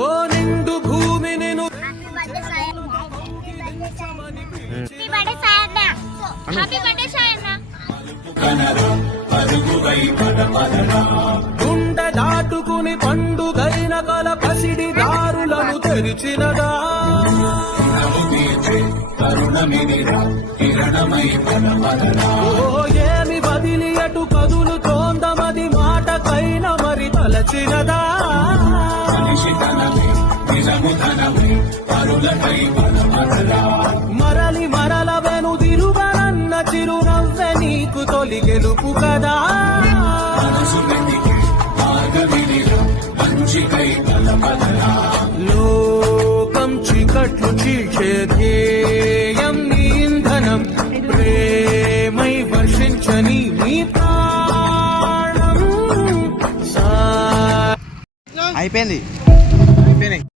ఓ నిండు భూమి నేను గుండె దాటుకుని పండుగైన కల పసిడి దారులను తెరిచినదా ఓ ఏమి బదిలి అటు కదులు తోందమది మాటకైన మరి తలచినదా మరలి మరల వెనుదిరుగనన్న చిరునవ్వె నీకు తొలి గెలుపు కదా లోకం చీకట్లు చీల్చే ధ్యేయం నీ ఇంధనం ప్రేమై వర్షించని నీ ప్రాణం అయిపోయింది.